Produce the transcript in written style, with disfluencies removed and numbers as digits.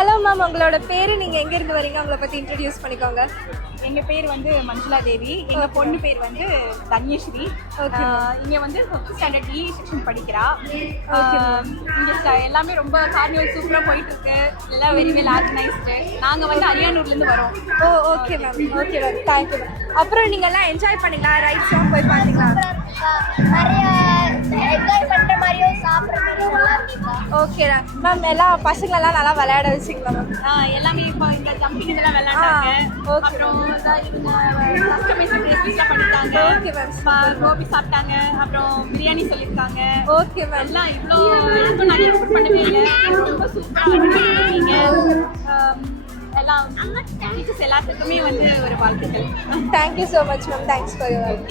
Hello ma'am, உங்களோட பேர், நீங்கள் எங்கேருந்து வரீங்க, உங்களை பற்றி இன்ட்ரடியூஸ் பண்ணிக்கோங்க. எங்கள் பேர் வந்து மஞ்சுளா தேவி. எங்கள் பொண்ணு பேர் வந்து தன்யஸ்ரீ. இங்கே வந்து 5th ஸ்டாண்டர்ட் E செக்ஷன் படிக்கிறா. இங்கே எல்லாமே ரொம்ப கார்னிவல் சூப்பராக போயிட்டு இருக்கு. எல்லாம் வெரி வெல் ஆர்கனைஸ்டு. நாங்கள் வந்து அரியானூர்லேருந்து வரோம். Okay ma'am, okay ma'am, thank you ma'am. அப்புறம் நீங்கள்லாம் என்ஜாய் பண்ணீங்களா? ரைட்ஸ்லாம் போய் பார்த்தீங்களா? நிறைய என்ஜாய் பண்ணுற மாதிரியும் சாப்பிட்ற மாதிரியும் நல்லா இருக்குங்களா? Okay ma'am. எல்லாம் பசங்களெல்லாம் நல்லா விளையாட வச்சிங்களா மேம்? எல்லாமே இப்போ இந்த ஜம்பிங் இதெல்லாம் விளையாண்டாங்க. அப்புறம் இவங்க கஸ்டமைஸ் ரெசிபிஸ்லாம் பண்ணிட்டாங்க. Okay ma'am. கோபி சாப்பிட்டாங்க. அப்புறம் பிரியாணி சொல்லியிருக்காங்க. Okay ma'am. எல்லாம் இவ்வளோ எனக்கும் நிறைய எக்ஸ்பெக்ட் பண்ணவே இல்லை. ரொம்ப சூப்பராக பண்ணிருக்கீங்க. எல்லாம் டீச்சர்ஸ் எல்லாத்துக்குமே வந்து ஒரு வாழ்த்துக்கள். Thank you so much ma'am. Thanks for your